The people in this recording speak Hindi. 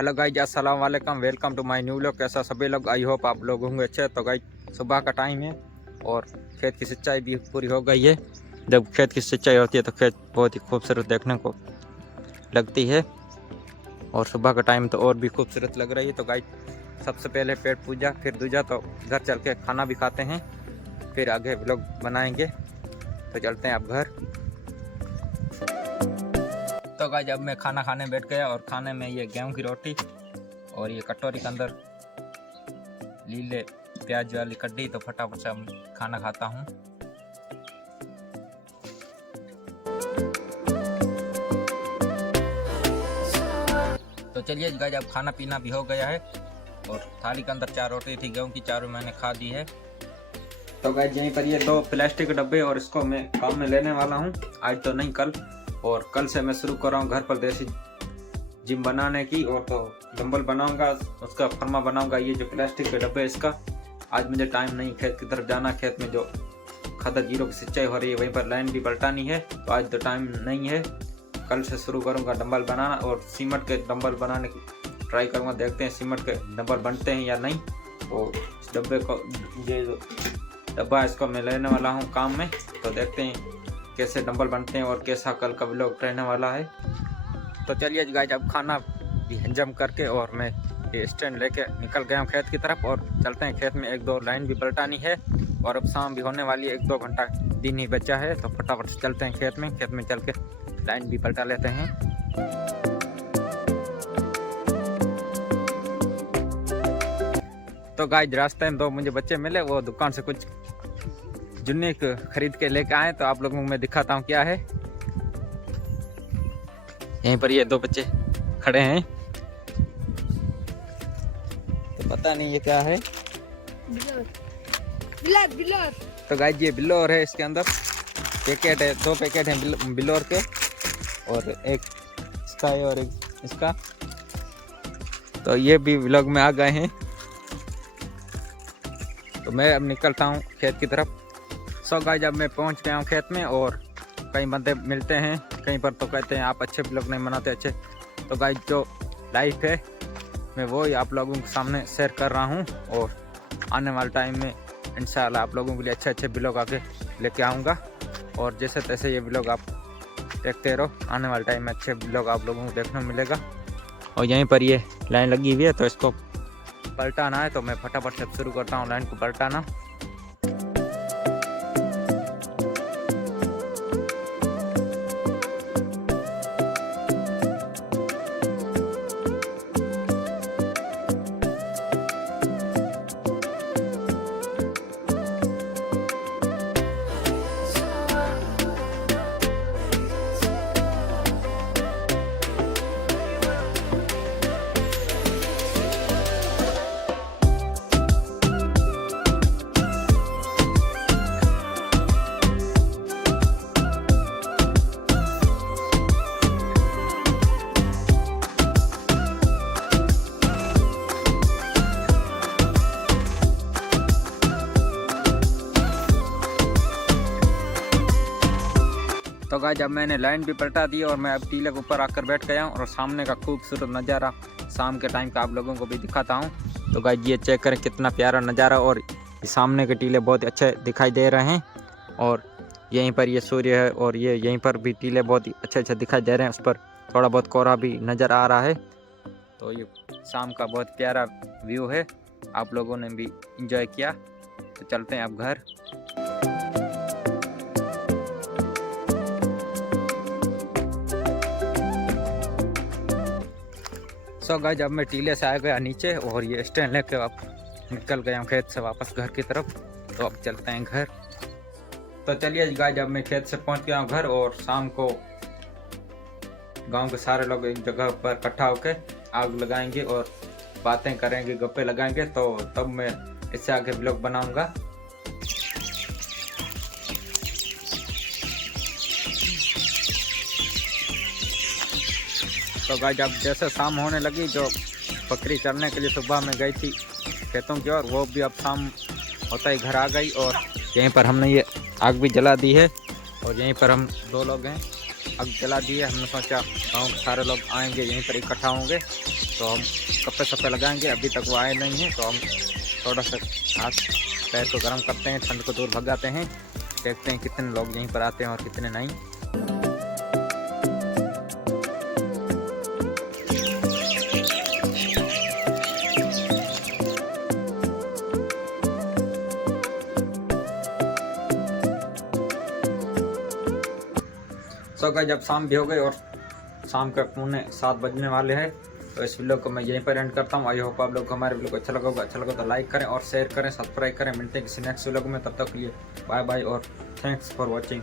हेलो गाइज, अस्सलाम वालेकुम, welcome to my new vlog. कैसा सभी लोग, आई होप आप लोग होंगे अच्छे। तो गाइज सुबह का टाइम है और खेत की सिंचाई भी पूरी हो गई है। जब खेत की सिंचाई होती है तो खेत बहुत ही खूबसूरत देखने को लगती है और सुबह का टाइम तो और भी खूबसूरत लग रही है। तो गाइज सबसे पहले पेट पूजा, फिर दूजा, तो घर चल के खाना भी खाते हैं, फिर आगे व्लॉग बनाएंगे। तो चलते हैं अब घर। तो गाइस अब मैं खाना खाने बैठ गया और खाने में ये गेहूं की रोटी और ये कटोरी के अंदर लीले प्याज वाली कड्डी। तो फटाफट से खाना खाता हूँ। तो चलिए गाइस अब खाना पीना भी हो गया है और थाली के अंदर 4 रोटी थी गेहूं की, चारों मैंने खा दी है। तो गाइस यहीं पर ये 2 प्लास्टिक के डब्बे और इसको मैं काम में लेने वाला हूँ, आज तो नहीं कल। और कल से मैं शुरू कर रहा हूँ घर पर देसी जिम बनाने की, और तो डंबल बनाऊंगा, उसका फर्मा बनाऊंगा। ये जो प्लास्टिक के डब्बे इसका, आज मुझे टाइम नहीं खेत की तरफ जाना। खेत में जो खदर जीरो की सिंचाई हो रही है वहीं पर लाइन भी पलटानी है, तो आज तो टाइम नहीं है। कल से शुरू करूंगा डंबल बनाना और सीमेंट के डंबल बनाने की ट्राई करूंगा। देखते हैं सीमेंट के डंबल बनते हैं या नहीं। और इस डब्बे को, ये जो डब्बा इसको मैं लेने वाला हूँ काम में, तो देखते हैं कैसे डंबल बनते हैं और कैसा कल का व्लॉग रहने वाला है। तो चलिए गाइस अब खाना भी हजम करके और मैं ये स्टैंड लेके निकल गया हूँ खेत की तरफ, और चलते हैं खेत में। 1-2 लाइन भी पलटानी है और अब शाम भी होने वाली है, 1-2 घंटा दिन ही बचा है। तो फटाफट से चलते हैं खेत में चल के लाइन भी पलटा लेते हैं। तो गाइस रास्ते में 2 मुझे बच्चे मिले, वो दुकान से कुछ जुन्नी खरीद के लेके आए, तो आप लोगों को मैं दिखाता हूँ क्या है। यहीं पर ये 2 बच्चे खड़े हैं, तो पता नहीं ये क्या है। बिलोर। तो गाइस ये बिल्लोर है, इसके अंदर पैकेट है, 2 पैकेट हैं बिल्लोर के, और एक इसका है और एक इसका। तो ये भी व्लॉग में आ गए हैं। तो मैं अब निकलता हूँ खेत की तरफ। सो गाइस अब मैं पहुँच गया हूँ खेत में, और कई बंदे मिलते हैं कहीं पर तो कहते हैं आप अच्छे व्लॉग नहीं बनाते अच्छे। तो गाइस जो लाइफ है मैं वो ही आप लोगों के सामने शेयर कर रहा हूँ, और आने वाले टाइम में इंशाल्लाह आप लोगों के लिए अच्छे व्लॉग आगे लेके आऊँगा। और जैसे तैसे ये व्लॉग आप देखते रहो, आने वाले टाइम में अच्छे व्लॉग आप लोगों को देखने को मिलेगा। और यहीं पर ये लाइन लगी हुई है, तो इसको पलटाना है। तो मैं फटाफट से शुरू करता हूँ लाइन को पलटाना। तो गाइस जब मैंने लाइन भी पलटा दी और मैं अब टीले के ऊपर आकर बैठ गया हूँ, और सामने का खूबसूरत नज़ारा शाम के टाइम का आप लोगों को भी दिखाता हूँ। तो गाइस ये चेक करें कितना प्यारा नज़ारा, और सामने के टीले बहुत अच्छे दिखाई दे रहे हैं। और यहीं पर ये सूर्य है, और ये यहीं पर भी टीले बहुत ही अच्छे दिखाई दे रहे हैं। उस पर थोड़ा बहुत कोहरा भी नज़र आ रहा है। तो ये शाम का बहुत प्यारा व्यू है, आप लोगों ने भी इंजॉय किया। तो चलते हैं अब घर। सो गाइस अब मैं टीले से आ गया नीचे, और ये स्टैंड लेके आप निकल गया हूँ खेत से वापस घर की तरफ। तो अब चलते हैं घर। तो चलिए गाइस अब मैं खेत से पहुँच गया हूँ घर, और शाम को गांव के सारे लोग एक जगह पर इकट्ठा होकर आग लगाएंगे और बातें करेंगे, गप्पे लगाएंगे। तो तब मैं इससे आगे व्लॉग बनाऊंगा। तो गाइस अब जैसे शाम होने लगी, जो बकरी चरने के लिए सुबह में गई थी खेतों की ओर, वो भी अब शाम होता ही घर आ गई। और यहीं पर हमने ये आग भी जला दी है, और यहीं पर हम 2 लोग हैं, आग जला दिए। हमने सोचा गांव के सारे लोग आएंगे, यहीं पर इकट्ठा होंगे तो हम कप्पे सप्पे लगाएंगे। अभी तक वो आए नहीं हैं तो हम थोड़ा सा हाथ पैर को गर्म करते हैं, ठंड को दूर भगाते हैं। देखते हैं कितने लोग यहीं पर आते हैं और कितने नहीं। सो गाइस जब शाम भी हो गई और शाम के 6:45 बजने वाले हैं तो इस वीडियो को मैं यहीं पर एंड करता हूँ। आई होप आप लोग को हमारे वीडियो को अच्छा लगा होगा। अच्छा लगा तो लाइक करें और शेयर करें, सब्सक्राइब करें। मिलते हैं किसी नेक्स्ट वीडियो में, तब तक के लिए बाय बाय और थैंक्स फॉर वॉचिंग।